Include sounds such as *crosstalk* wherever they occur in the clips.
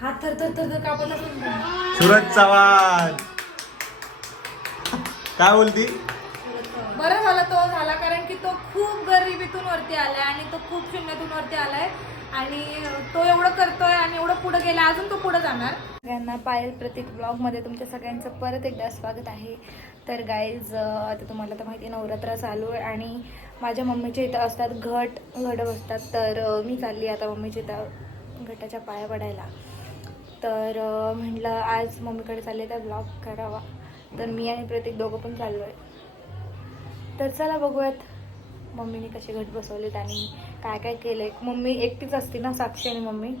हात थर थर थर थर कापत असेल. सूरज चव्हाण. काय बोलती? बरं झालं तो झाला कारण की तो खूप गरिबीतून वरती आलाय आणि तो खूप शून्यातून वरती आलाय. आणि तो एवढं करतोय आणि एवढं पुढे गेला अजून तो पुढे जाणार. सगळ्यांना पायल प्रतीक ब्लॉगमध्ये तुमच्या सगळ्यांचं परत एकदा स्वागत आहे. तर गाईज आता तुम्हाला तर माहिती नवरात्र चालू आहे आणि माझ्या मम्मीच्या इथं असतात घट घट बसतात. तर मी चालली आता मम्मीच्या इथं. घटाच्या पाया पडायला. तर म्हटलं आज मम्मीकडे चालले तर ब्लॉग करावा. तर मी आणि प्रत्येक दोघं पण चाललो आहे तर चला बघूयात मम्मीने कसे घट बसवलेत आणि काय काय केलंय. मम्मी एकटीच असते ना साक्षी आणि मम्मी.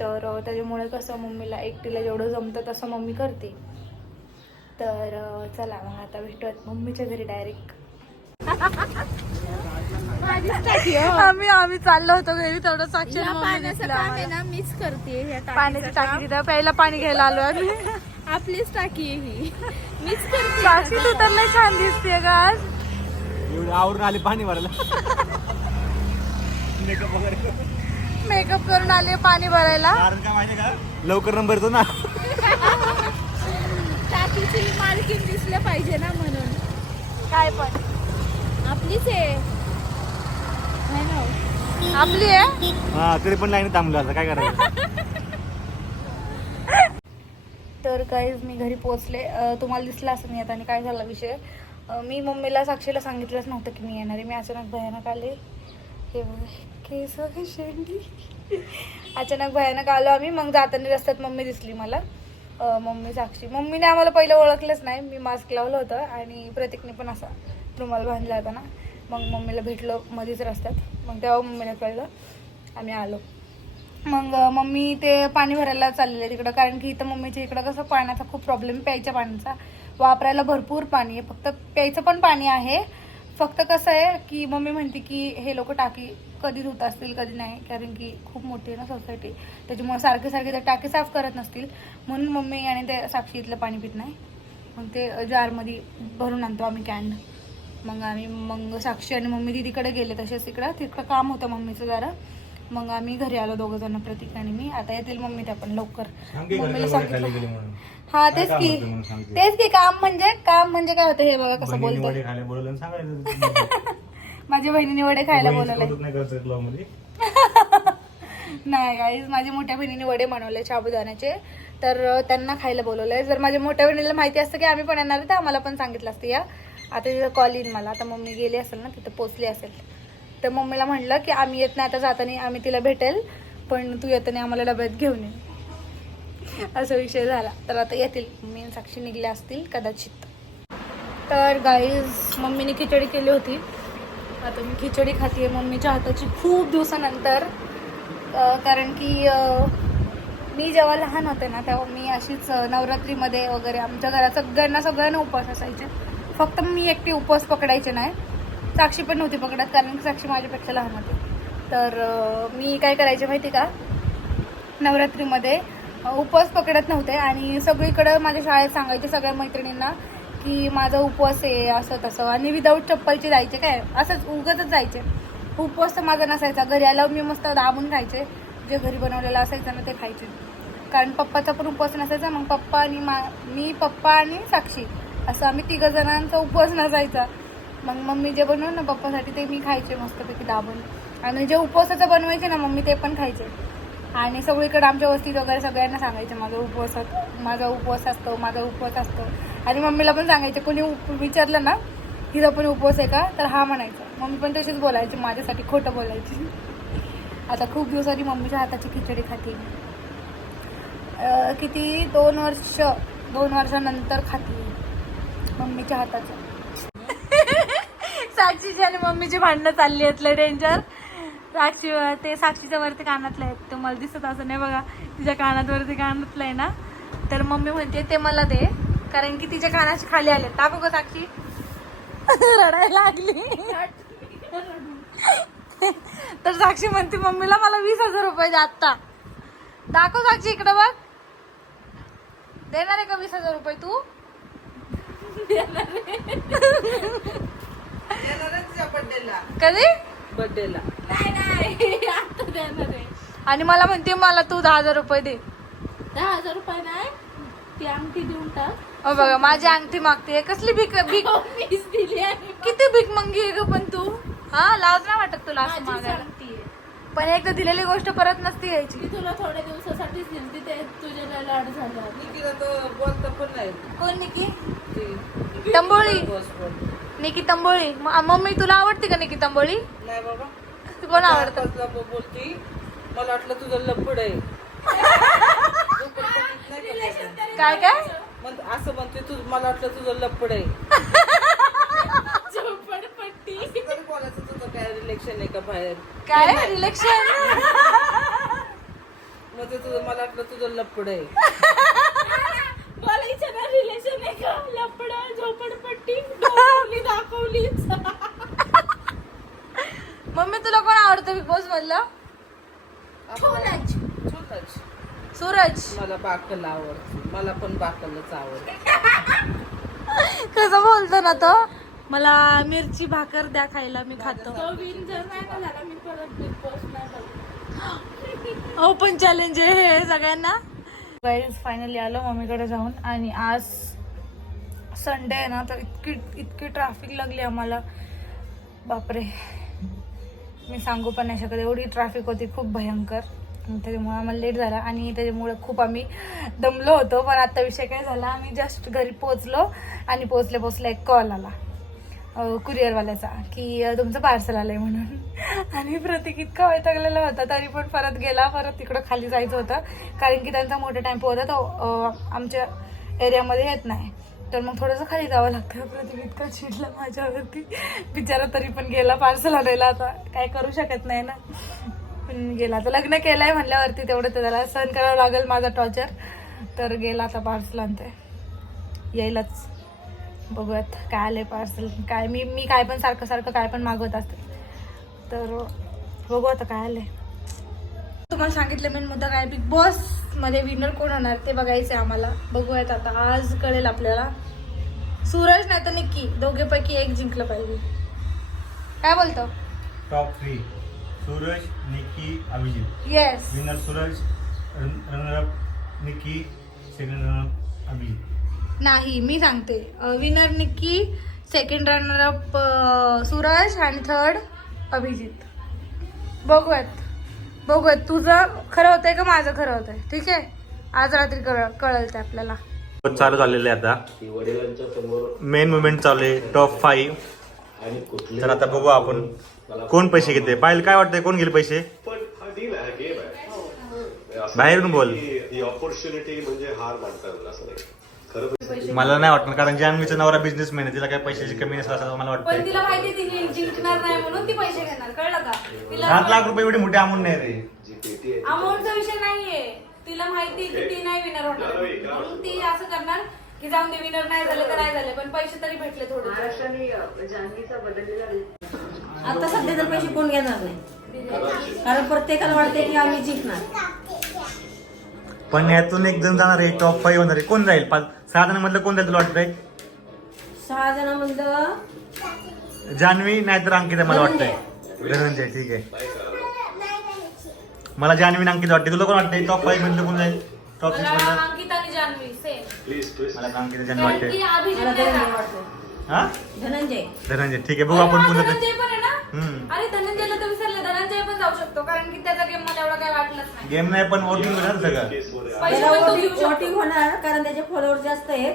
तर त्याच्यामुळे कसं मम्मीला एकटीला जेवढं जमतं तसं मम्मी करते. तर चला मग आता भेटूयात मम्मीच्या घरी डायरेक्ट *laughs* आम्ही आम्ही चाललो होतो घरी तेवढं साक्षी मीच करते पाण्याची टाकी तिथं प्यायला पाणी घ्यायला आलो आम्ही. *laughs* आपलीच टाकी आहे ही. मीच करते साक्षी तू तर लय छान दिसते का आज. एवढं आवरून आले पाणी भरायला. मेकअप वगैरे. मेकअप करून आले पाणी भरायला. कारण काय माहिती का? लवकर नंबर येतो ना. *laughs* टाकीची मालकीन दिसलं पाहिजे ना म्हणून. काय पण. आपलीच आहे. है हो? आपली आहे? हा तरी पण लाईन थांबलो आता. काय करायचं? तर काहीच मी घरी पोहोचले. अं, तुम्हाला दिसलं असं नाही आता आणि काय झाला विषय? अं, मी मम्मीला साक्षीला सांगितलंच नव्हतं की मी येणार आहे. मी अचानक भयानक आले. हे बघ, केस शेंडी. अचानक भयानक आलो आम्ही. मग जाताना रस्त्यात मम्मी दिसली मला. अं, मम्मी साक्षी. मम्मीने आम्हाला पहिलं ओळखलंच नाही. मी मास्क लावलं होतं आणि प्रतीकने पण असा रुमाल बांधला होता ना. मग मम्मीला भेटलो मध्येच रस्त्यात. मग तेव्हा मम्मीला कळलं आम्ही आलो. मग मम्मी ते पाणी भरायला चाललेले तिकडं कारण की इथं मम्मीच्या इकडं कसं पाण्याचा खूप प्रॉब्लेम प्यायच्या पाण्याचा. वापरायला भरपूर पाणी आहे. फक्त प्यायचं पण पाणी आहे. फक्त कसं आहे की मम्मी म्हणते की हे लोक टाकी कधी धुत असतील कधी नाही कारण की खूप मोठी आहे ना सोसायटी त्याच्यामुळे सारखे सारखे ते टाकी साफ करत नसतील. म्हणून मम्मी आणि ते साक्षी इथलं पाणी पित नाही. मग ते जारमध्ये भरून आणतो आम्ही कॅन मग आम्ही मग साक्षी आणि मम्मी दीदीकडे गेले तसेच तिकडं. तिकडं काम होतं मम्मीचं जरा. मग आम्ही घरी आलो दोघं जण प्रतीक आणि मी. आता येतील मम्मी त्या पण लवकर. मम्मीला सांगितलं हा तेच की. तेच की काम म्हणजे? काम म्हणजे काय होतं हे बघा कसं बोलतो बोलवलं *laughs* माझ्या बहिणीने वडे खायला बोलवलंय. कौतुक नाही गाईज *laughs* माझ्या मोठ्या बहिणीने वडे बनवले साबुदाण्याचे तर त्यांना खायला बोलवलंय. जर माझ्या मोठ्या बहिणीला माहिती असतं की आम्ही पण येणार आहे तर आम्हाला पण सांगितलं असतं या. आता तिथं कॉल येईन मला. आता मम्मी गेली असेल ना तिथं पोचली असेल. तर मम्मीला म्हटलं की आम्ही येत नाही आता जाताना आम्ही तिला भेटेल पण तू येताना आम्हाला डब्यात घेऊन ये. असा विषय झाला. तर आता येतील. मी साक्षी निघल्या असतील कदाचित. तर गाईज मम्मीने खिचडी केली होती. आता मी खिचडी खाते मम्मीच्या हाताची खूप दिवसानंतर. कारण की मी जेव्हा लहान होते ना तेव्हा मी अशीच नवरात्रीमध्ये वगैरे आमच्या घरात सगळ्यांना सगळ्यांना उपवास असायचे. फक्त मी एकटी उपवास पकडायचे नाही. साक्षी पण नव्हती पकडत कारण की साक्षी माझ्यापेक्षा लहान होती. तर मी काय करायचे माहिती का? नवरात्रीमध्ये उपवास पकडत नव्हते आणि सगळीकडं माझ्या शाळेत सांगायचे सगळ्या मैत्रिणींना की माझा उपवास आहे असं तसं. आणि विदाऊट चप्पलचे जायचे काय? असंच उगतच जायचे. उपवास तर माझा नसायचा. घरी आल्यावर मी मस्त दाबून खायचे. जे घरी बनवलेलं असायचं ना ते खायचे. कारण पप्पाचा पण उपवास नसायचा मग पप्पा आणि मा मी पप्पा आणि साक्षी. असं आम्ही तिघं जणांचा उपवास नसायचा मग मम्मी जे बनवून ना पप्पासाठी ते मी खायचे मस्तपैकी दाबून. आणि जे उपवासाचं बनवायचे ना मम्मी ते पण खायचे. आणि सगळीकडे आमच्या वस्तीत वगैरे सगळ्यांना सांगायचे माझा उपवास माझा उपवास असतो माझा उपवास असतो. आणि मम्मीला पण सांगायचे कोणी उप विचारलं ना तिचा पण उपवास आहे का? तर हा म्हणायचं. मम्मी पण तशीच बोलायची माझ्यासाठी खोटं बोलायची. आता खूप दिवसांनी मम्मीच्या हाताची खिचडी खाते किती? दोन वर्ष दोन वर्षानंतर खाते मम्मीच्या हाताचं. साक्षीची आणि मम्मीची भांडणं चालली आहेत लय डेंजर साक्षी ते साक्षीच्या वरती कानातलं आहे तुम्हाला मला दिसत असं नाही बघा. तिच्या कानात वरती कानातलं आहे ना. तर मम्मी म्हणते ते मला दे. कारण की तिच्या कानाची खाली आले टाकू का साक्षी. रडायला लागली. तर साक्षी म्हणते मम्मीला मला वीस हजार रुपये आत्ता. दाखव साक्षी इकडं बघ. देणार आहे का वीस हजार रुपये तू? कधी? नाही नाही. आता देणार आहे. आणि मला म्हणते मला तू दहा हजार रुपये दे. दहा हजार रुपये नाही. ती अंगठी देऊन टाक. अहो बघा माझी अंगठी मागते. कसली भीक भीक मीच दिली आहे. किती भीक मंगी आहे ग पण तू? हा लाज नाही वाटत तुला असं मागायला? सांगतीये पण एकदा दिलेली गोष्ट परत नसती घ्यायची मी तुला थोड्या दिवसासाठीच दिली ते तुझ्या लाड झालं. निकीला तर बोलता पण नाही. कोण निकी? ती. तंबोळी. निकी तंबोळी. मम्मी तुला आवडते का निकी तंबोळी? नाही बाबा. कोण आवडतं? बोलती? मला वाटलं तुझं लपड आहे. *laughs* काय काय? असं म्हणते तू मला वाटलं तुझं लपड आहे *laughs* झोपडपट्टी कधी बोलायचं तुझं काय रिलेक्शन आहे का बाहेर? काय? रिलेक्शन *laughs* मग ते तुझं मला वाटलं तुझं लपड आहे. ना रिलेशन आहे का? लपडा झोपडपट्टी दाखवली दाखवलीच. *laughs* मम्मी तुला कोण आवडतं बिग बॉस मधलं छोलाच. सूरज. मला बाकल आवडते. मला पण बाकलच आवडते. *laughs* कसं बोलतो ना तो? मला मिरची भाकर द्या खायला मी खातो. ओपन चॅलेंज आहे हे सगळ्यांना. गाईज फायनली आलो मम्मीकडे जाऊन आणि आज संडे आहे ना तर इतकी इतकी ट्रॅफिक लागली आम्हाला. बापरे. मी सांगू पण नाही शकत एवढी ट्रॅफिक होती खूप भयंकर. आणि त्याच्यामुळे आम्हाला लेट झाला आणि त्याच्यामुळे खूप आम्ही दमलो होतो पण आता विषय काय झाला आम्ही जस्ट घरी पोचलो आणि पोचले पोचले एक कॉल आला. कुरिअरवाल्याचा की तुमचं पार्सल आलंय म्हणून. आणि प्रतीक इतका वैतागलेला होता तरी पण परत गेला परत तिकडं खाली जायचं होतं. कारण की त्यांचा मोठा टेम्पो होता तो आमच्या एरियामध्ये येत नाही. तर मग थोडंसं खाली जावं लागतं. प्रतीक इतका चिडला माझ्यावरती. बिचारा तरी पण गेला पार्सल आणायला आता. काय करू शकत नाही ना. पण गेला. आता लग्न केलं आहे म्हणल्यावरती तेवढं तर त्याला सहन करावं लागेल माझा टॉर्चर तर गेला आता पार्सल आणते येईलच. बघूयात काय आलंय पार्सल काय मी मी काय पण सारखं सारखं काय पण मागवत असते. तर बघू आता काय आलंय. तुम्हाला सांगितलं मेन मुद्दा काय? बिग बॉसमध्ये विनर कोण होणार ते बघायचं आहे आम्हाला. बघूयात आता. आज कळेल आपल्याला. सूरज नाही तर निक्की. दोघेपैकी एक जिंकलं पाहिजे. काय बोलतो? Top three Suraj Nikki Abhijit. Yes winner Suraj runner up Nikki second runner up Abhijit. नाही मी सांगते. Winner Nikki second runner up Suraj आणि थर्ड अभिजित. बघूयात. बघूयात. तुझं खरं होतंय का माझं खरं होतंय? ठीक आहे? आज रात्री कळ कळेल ते आपल्याला चालू झालेलं आहे आता. वडिलांच्या समोर मेन मुवमेंट चालू आहे. टॉप फाईव्ह आणि कुठले तर आता बघू आपण. कोण पैसे घेते? पाहिलं काय वाटतंय? कोण घेईल पैसे? हा बाहेरून बोल. ही ऑपॉर्च्युनिटी म्हणजे हार मानता मला नाही वाटणार कारण जान्हवीचा नवरा बिझनेसमॅन आहे तिला काय पैशाची कमी नसेल असं मला वाटतंय. तिला माहिती तिने जिंकणार नाही म्हणून ती पैसे घेणार कळलं का? सात लाख रुपये एवढी मोठी अमाऊंट नाही रे. अमाऊंटचा विषय नाहीये. तिला माहिती की ती नाही विनर होणार. म्हणून ती असं करणार की जाऊन दे विनर नाही झाले तर नाही झाले पण पैसे तरी भेटले थोडे. आता सध्या तर पैसे कोण घेणार नाही. कारण प्रत्येकाला वाटते की आम्ही जिंकणार. पण यातून एक जण जाणार आहे टॉप फाईव्ह होणार आहे. कोण जाईल? पाच सहा जणांमधलं कोण जाईल तुला वाटतंय? सहा जणांमधलं जान्हवी नाहीतर अंकिता मला वाटतंय. धनंजय ठीक आहे. मला जान्हवी आणि अंकिता वाटते तुला कोण वाटतंय? टॉप फाईव्ह मधलं कोण जाईल टॉप सिक्स मला मधलं? अंकिता आणि जान्हवी सेम मला अंकिता जान्हवी मला. वाटतं हा? धनंजय. धनंजय ठीक आहे बघू आपण पुन्हा धनंजय पण आहे ना? हम्म. अरे धनंजयला तर विसरले धनंजय पण जाऊ शकतो कारण की त्याचा गेम मला एवढा काय वाटलंच नाही. गेम नाही पण वोटिंग होणार सगळं. पैसे पण तो वोटिंग घेऊ शकतो. वोटिंग होणार कारण त्याचे फॉलोअर्स जास्त आहेत.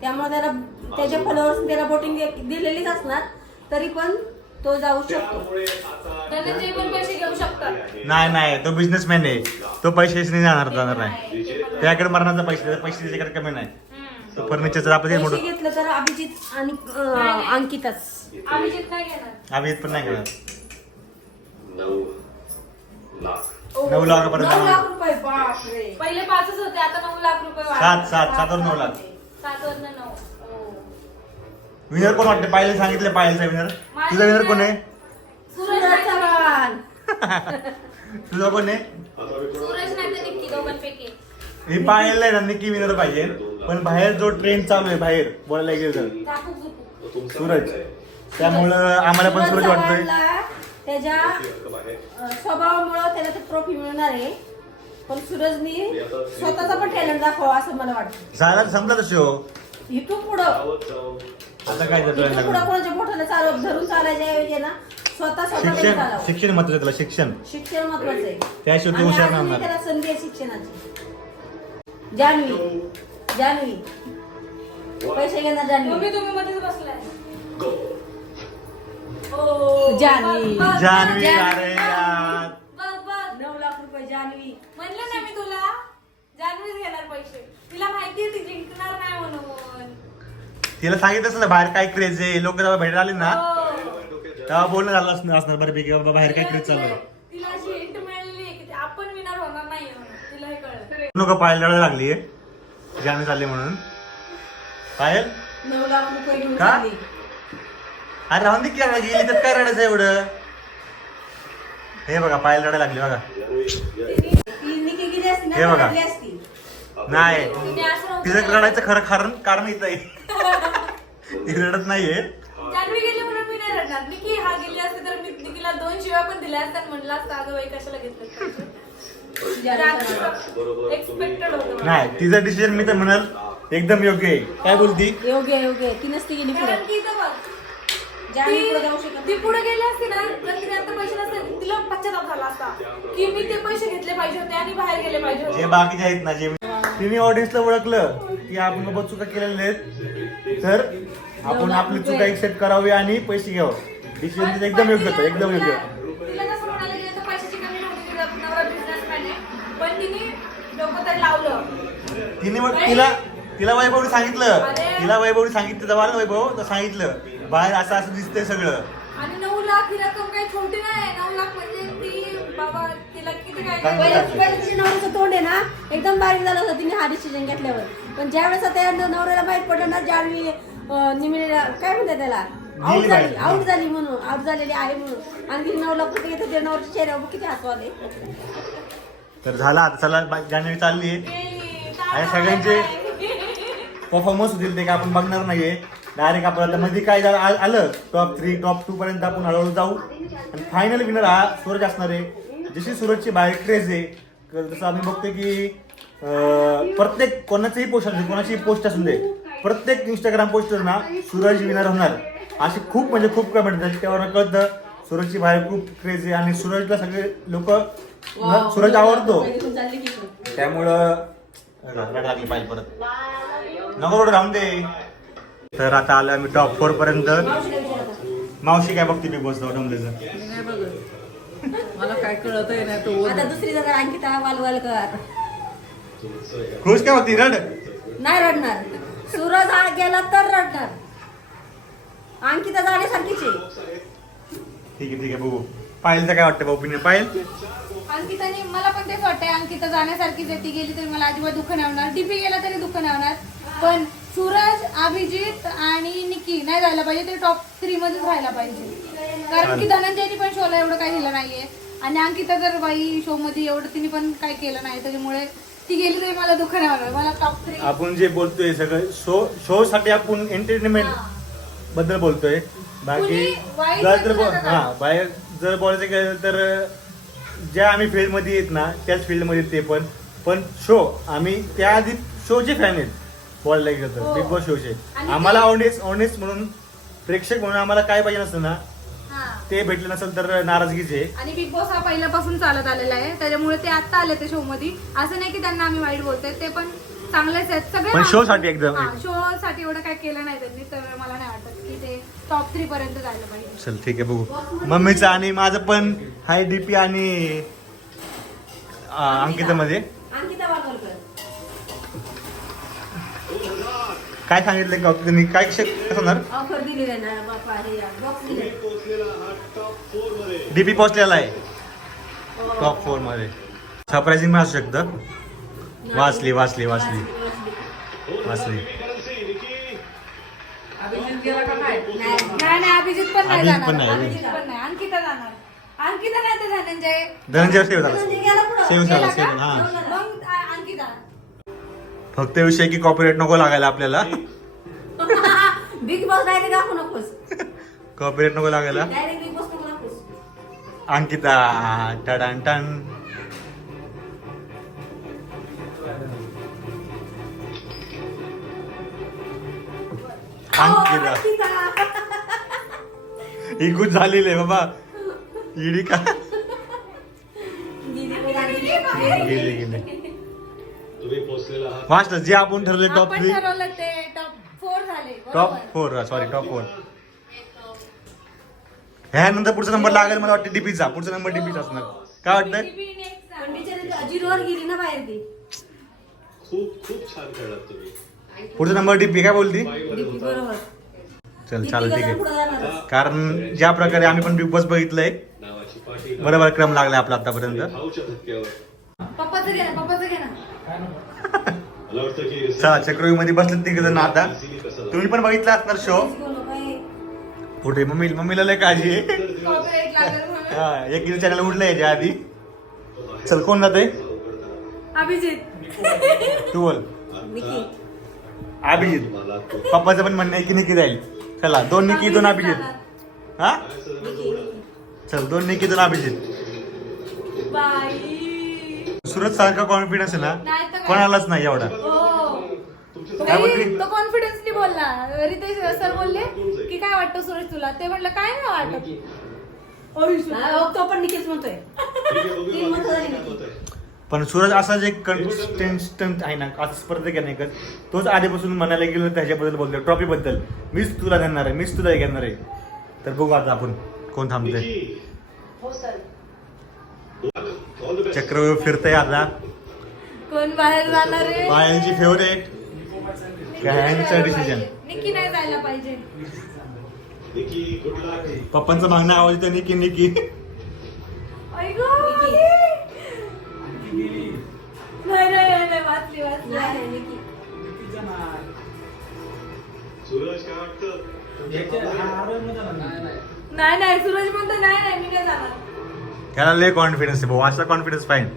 त्यामुळे त्याला त्याचे फॉलोअर्स त्याला वोटिंग दिलेलीच असणार तरी पण तो जाऊ शकतो. धनंजय पण पैसे घेऊ शकतात. नाही नाही तो बिझनेसमॅन आहे. तो पैशाची नाही जाणार जाणार नाही. त्याकडे मरणाचा पैसे पैसे त्याच्याकडे कमी नाही. तो फर्निचरचा आपण पैसे मोठं घेतलं तर अभिजित आणि अं, अंकिताच. अभिजित नाही घेणार. आम्ही पण नाही घेणार. नऊ लाख. नऊ लाखापर्यंत नऊ लाख. रुपये बापरे. पहिले पाचच होते आता नऊ लाख रुपये वाढले. सात सात सातवर नऊ लाख. सात वरनं नऊ. विनर कोण वाटते? पायल सांगितलं पायलचा विनर. तुझा विनर कोण आहे? सूरज नाही तर- चव्हाण. *laughs* तुझा कोण आहे? आता सूरज नाही तर निक्की दोघांपैकी. ही पायल आहे ना निकी विनर पाहिजे. पण बाहेर जो ट्रेन चालू आहे बाहेर बोलायला गेलं तर. सूरज. त्यामुळं आम्हाला पण सूरज वाटतोय. त्याच्या अं, स्वभावामुळं त्याला ते ट्रॉफी मिळणार आहे. पण सूरजनी स्वतःचा पण टॅलेंट दाखवा असं मला वाटतं. झाला संपला तो शो इथून पुढं. आता काय इथून झालं पुढं कोणाच्या मोठ्याला चालव धरून चालायच्या ऐवजी ना स्वतः स्वतः त्यांनी शिक्षण चालावं. शिक्षण महत्वाचं त्याला शिक्षण. शिक्षण महत्वाचं आहे. त्याशिवाय ते आणि हुशार अजून नाही त्याला संधी आहे शिक्षणाची. जान्हवी. जान्हवी. पैसे घेणार मम्मी तुम्ही मध्येच बसलाय. अरे यार. बघ बघ. नऊ लाख रुपये जान्हवी. म्हणलं ना मी तुला. घेणार पैसे. तिला माहितीये ती जिंकणार नाही म्हणून. तिला सांगितलं असं ना बाहेर काय क्रेज आहे. लोक जेव्हा भेटायला आले ना हो. तेव्हा बोलणं झालं असणार असणार बऱ्यापैकी बाबा बाहेर काय क्रेज चालू आहे. तिला अशी हिंट मिळालेली आहे की आपण विनर होणार नाही म्हणून. तिला हे कळलं. नको पायल लढायला लागली जान्हवी चालली म्हणून. पायल? नऊ लाख रुपये घेऊन का? चालली. अरे राहून दे की गेली तर काय रडायचं एवढं? हे बघा पायल रडायला लागली बघा. गेली असती हे ना बघा. असती. नाही. तिने असं नव्हतं तिचं रडायचं खरं कारण कारण इथं आहे. ती रडत नाहीये. जान्हवी गेली म्हणून मी नाही रडणार. निकी हा गेली असते तर मी निकीला दोन शिव्या पण दिल्या असत्या आणि म्हणलं असतं अगं बाई कशाला घेतलं? नाही तिचं डिसिजन मी तर म्हणाल एकदम योग्य आहे. काय बोलती? योग्य योग्य ती नसती गेली पुढे. कारण की इथं बघ जान्हवी पुढे जाऊ ती शकत ती पुढे गेली असती ना जर तिने आता पैसे नसते तिला पश्चाताप झाला असता. की मी ते पैसे घेतले पाहिजे होते आणि बाहेर गेले पाहिजे जे होते बाकीचे आहेत ना जे तिने ऑडियन्सला ओळखलं की आपण बाबा चुका केलेल्या आहेत तर आपण आपली चुका एक्सेप्ट करावी आणि पैसे घ्यावं. डिसिजन तिचं एकदम योग्य होतं एकदम योग्य होतं. तिला जसं म्हणायला गेलं तर पैशाची कमी नव्हती तिचा नवरा बिझनेसमॅन आहे पण तिने डोकं तर लावलं तिने मग तिला तिला वैभवने सांगितलं. तिला वैभवने सांगितलं जवळ ना वैभव तर सांगितलं. बाहेर असं असं दिसतंय सगळं. आणि नऊ लाख ही रक्कम काही छोटी नाही. नऊ लाख म्हणजे ती बाबा तिला किती काय नवऱ्याचं तोंड आहे ना एकदम बारीक झालं होतं तिने हा डिसिजन घेतल्यावर. पण ज्यावेळेस त्या नवऱ्याला माहीत पडलं ना ज्यावेळी अं, निमिलेला काय म्हणतात त्याला? आउट गेली झाली बाहेर. आउट झाली म्हणून आउट झालेली आहे म्हणून. आणि तिने नऊ लाख रुपये घेतले त्या नवऱ्याच्या चेहऱ्यावर किती हसू आले. तर झाला आता चला बा- जानेवारी चालली आहे. आणि सगळ्यांचे परफॉर्मन्स होतील ते काय आपण बघणार नाहीये. डायरेक्ट आपण आता मध्ये काय झालं आलं. टॉप थ्री टॉप टू पर्यंत आपण हळूहळू जाऊ. आणि फायनल विनर हा सूरज असणार आहे. जशी सूरजची बाहेर क्रेज आहे जसं आम्ही बघतो की प्रत्येक कोणाचंही पोस्ट असू दे कोणाची पोस्ट असू दे प्रत्येक इंस्टाग्राम पोस्टवर ना सूरज विनर होणार. अशी खूप म्हणजे खूप कमेंट येतात. त्यावर कळतं सूरजची बाहेर खूप क्रेज आहे. आणि सूरजला सगळे लोक सूरज आवडतो. त्यामुळं लागली पाहिजे परत. नको रडू, राहून दे. तर आता आलो आम्ही टॉप फोर पर्यंत. मावशी काय बघते बिग बॉस डमलेचं मला काय कळत आहे नाही तो आता दुसरी जर अंकिता वालवाल कर. खुश काय होती? रड. नाही रडणार. सूरज हा गेला तर रडणार. अंकिता जाण्यासारखीच आहे. ठीक आहे ठीक आहे बघू. पायलचं काय वाटतं ओपिनियन पायल अंकिताने मला पण तेच वाटतंय अंकिता जाण्यासारखीच आहे ती गेली तरी मला अजिबात दुःख नाही होणार. डीपी गेला तरी दुःख नाही होणार. पण सूरज अभिजित आणि निकी नाही जायला पाहिजे ते टॉप थ्री मध्येच राहायला पाहिजे. कारण की धनंजयनी पण शोला एवढं काही दिलं नाहीये. आणि अंकिता जर बाई शो मध्ये एवढं तिने पण काही केलं नाही त्याच्यामुळे ती गेली तरी मला दुःख नाही होणार. मला टॉप थ्री आपण जे बोलतोय सगळं शो शो साठी आपण एंटरटेनमेंटबद्दल बोलतोय. बाकी जर हा बाहेर जर बोलायचं गेलं तर ज्या आम्ही फील्डमध्ये येत ना त्याच फील्डमध्ये ते पण. पण शो आम्ही त्याआधी शोचे फॅन आहेत. बोलायला गेलं तर हो. बिग बॉस शोचे आणि आम्हाला ऑडियन्स ऑडियन्स म्हणून प्रेक्षक म्हणून आम्हाला काय पाहिजे नसतं ना हा. ते भेटलं नसेल तर नाराजगीच आहे. आणि बिग बॉस हा पहिल्यापासून चालत आलेला आहे त्याच्यामुळे ते आता आले ते शो मध्ये. असं नाही की त्यांना आम्ही वाईट बोलतोय ते पण चांगलेच आहेत. सगळे पण show साठी एकदम. शो साठी एवढं काय केलं नाही त्यांनी तर मला नाही टॉप थ्री पर्यंत जायला पाहिजे. चल ठीक आहे बघू. मम्मीचं आणि माझं पण हाय डीपी आणि अंकितामध्ये. अंकिता वालवलकर काय सांगितलं का? त्यांनी काय कसं होणार? ऑफर आहे ना बापा हे बॉक्स दिले. डीपी पोचलेला आहे. टॉप फोरमध्ये. सरप्राइझिंग पण असू शकतं. वाचली. वाचली वाचली. वाचली. नाही अभिजित पण नाही अभिजित पण जाणार. नाही. अभिजित पण नाही. अंकिता जाणार. अंकिता नाही तर धनंजय. धनंजय सेव झाला. सेव झाला गेला सेव का? हा. मग अंकिता. फक्त विषय की कॉपीराईट नको लागायला आपल्याला. बिग बॉस डायरेक्ट दाखवू नकोस. कॉपीराईट नको लागायला. डायरेक्ट बिग बॉस नको दाखवूस. अंकिता टडान टन. अंकिता. ही *laughs* खूप झालेली आहे बाबा. इडी का? गेली गेली मास्टर जे आपण ठरवले top three top four sorry top four ह्यानंतर पुढचा नंबर लागेल मला वाटतं डीपीचा पुढचा नंबर डीपीचा असणार. काय वाटतंय? DP next पण आहे. बिचारी झिरोवर गेली ना बाहेर ती. खूप खूप छान तुम्ही. पुढचा नंबर डीपी काय बोलती? चल चालेल ठीक आहे. कारण ज्या प्रकारे आम्ही पण बिग बॉस बघितलंय बरोबर क्रम लागलाय आपला आतापर्यंत. *laughs* चला चक्रवी मध्ये बसले तिघ जण आता. *laughs* तुम्ही पण बघितला असणार शो. कुठे? मम्मी मम्मीला लय काळजी *laughs* हा, एक किलो चॅनल उठलं याच्या आधी. चल कोण जाते अभिजित. तू बोल. अभिजित. पप्पाचं पण म्हणणं आहे की निकी जाईल. चला दोन निकी दोन अभिजित. हा? चल दोन निकी दोन अभिजित. बाई. सुरत सारखा कॉन्फिडन्स आहे नाही तर ना? कोणालाच नाही एवढा. हो? तो कॉन्फिडन्सली बोलला. रितेश सर बोलले की काय वाटतं सूरज तुला? ते म्हटलं काय नाही वाटत. नाही, हो, तो पण निकीच म्हणतोय. पण सूरज असा जे कंटेस्टंट आहे ना आज स्पर्धक आहे नाही का तोच आधीपासून म्हणायला गेलो त्याच्याबद्दल बोलतो ट्रॉफी बद्दल. मीच तुला घेणार आहे मीच तुला घेणार आहे. तर बघू आता आपण कोण थांबतोय. best. चक्रव्यूह फिरतय आता. कोण बाहेर जाणार आहे? पायांची फेवरेट काय डिसिजन निकी नाही जायला पाहिजे. निकी गुड लक पप्पांचं मागणं आवाज येतं निकी निकी. आई सूरज काय वाटतं नाही नाही सूरज म्हणतो नाही नाही मी नाही जाणार त्याला लय कॉन्फिडन्स आहे भाऊ असा कॉन्फिडन्स पाहिजे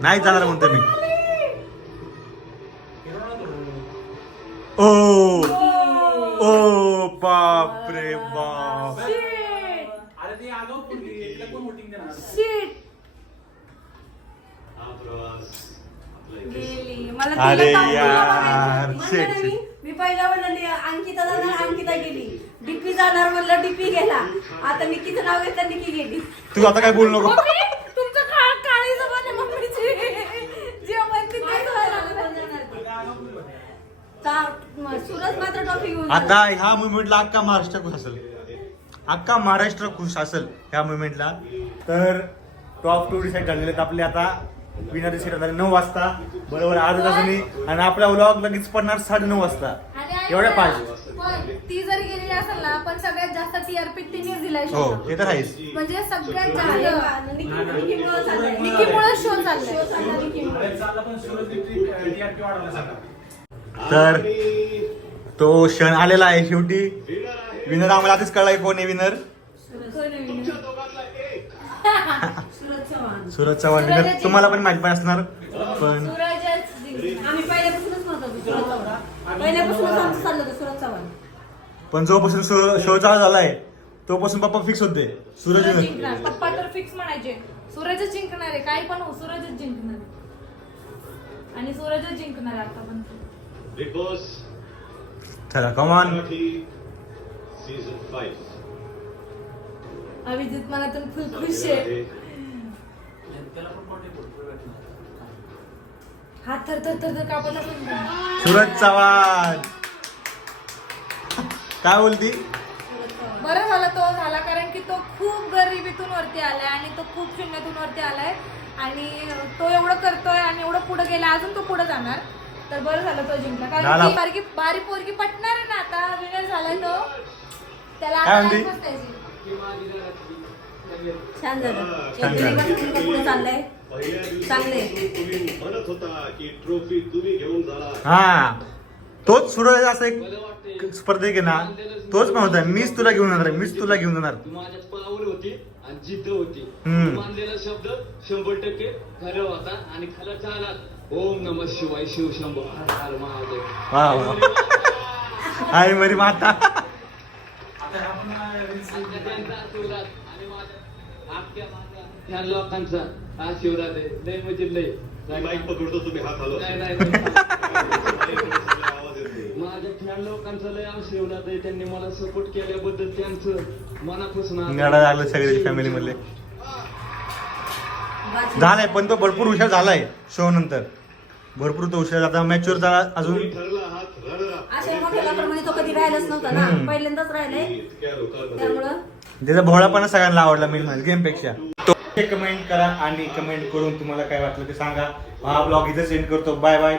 नाही जाणार म्हणतो मी ओ ओ बाप रे बाप Shit. हा प्रवास आपला इथे गेली. मला तिला यार बघायचं. म्हणलं ना shit. मी मी पहिला म्हणलं अंकिता जाणार अंकिता गेली. डीपी जाणार म्हणलं डीपी गेला. आता निकीचं नाव घेतलं निकी गेली. तू आता काय बोलू नको. मम्मी, तुमचं काळ काळी जबान आहे मम्मीची? जे म्हणते ते करायला चा- म- सूरज मात्र ट्रॉफी घेऊन आता ह्या मुवमेंटला अख्खा महाराष्ट्र खुश असेल. अख्खा महाराष्ट्र खुश असेल ह्या मुवमेंटला तर टॉप टू डिसाईड झालेले आहेत आपले. आता विनर डिसाईड झाले नऊ वाजता बरोबर अर्ध्या तासांनी. आणि आपला व्लॉग लगेच पडणार साडे नऊ वाजता एवढ्या पण ती जरी गेलेली असेल ना पण सगळ्यात जास्त टीआरपी तिने दिलाय हो. ते तर आहेच. म्हणजे सगळ्यात जास्त निकीमुळं शो चाललाय. तर तो क्षण आलेला आहे शेवटी. विनर आम्हाला आधीच कळलाय कोण आहे विनर तुमच्या दोघातला एक. *laughs* सूरज चव्हाण विनर तुम्हाला पण माहीत पण असणार पण पण जोपासून शो चालू झालाय तोपासून पप्पा फिक्स होते. सूरज जिंकणार. पप्पा तर फिक्स म्हणायचे सूरजच जिंकणार आहे काही पण हो सूरजच जिंकणार. आणि सूरजच जिंकणार आता पण बिग बॉस चला कमान मराठी सीझन फाईव्ह अभिजित मनातून खूप खुश आहे. हात थर थर थर थर कापत असेल. सूरज चव्हाण. काय बोलती? बरं झालं तो झाला कारण की तो खूप गरिबीतून वरती आलाय आणि तो खूप शून्यातून वरती आलाय. आणि तो एवढं करतोय आणि एवढं पुढे गेला अजून तो पुढे जाणार. तर बरं झालं तो जिंकला. कारण झाला. की बारकी बारी पोरगी पटणार आहे ना आता. विनर झालाय तो. त्याला काय आता म्हणते? छान झालं. पुढे चाललंय. जाणार. हा. तोच सूरज असं एक स्पर्धेक आहे ना तोच पण होता. मीच तुला घेऊन येणार मीच तुला घेऊन होती आणि जिद्द होती. हम्म. तू मानलेला शब्द शंभर टक्के खरं होता आणि खरं झालात ओम नम शिवाय शिव शंभो. हर हर महादेव. वा वा. आई मरी माता आता त्यांचा आशीर्वाद आणि माझ्या आपल्या माझ्या ह्या लोकांचा आशीर्वाद आहे लय म्हणजे लय माईक पकडतो तुम्ही हात हलवा नाही नाही माझ्या फॅन लोकांचा लय आशीर्वाद आहे त्यांनी मला सपोर्ट केल्याबद्दल त्यांचं मनापासून गाडा लागलं सगळ्या फॅमिली मधले. झालाय पण तो भरपूर हुशार झालाय शो नंतर. भरपूर तो हुशार आता मॅच्युअर झाला अजून. ठरला हा रडरा असे मोठे लोकांमध्ये तो कधी राहिलाच नव्हता ना. पहिल्यांदाच राहिलाय. त्यामुळं त्याचा भोळापणा सगळ्यांना आवडला म्हणजे गेमपेक्षा तो कमेंट करा आणि कमेंट करून तुम्हाला काय वाटलं ते सांगा. हा ब्लॉग इथं सेंड करतो. Bye bye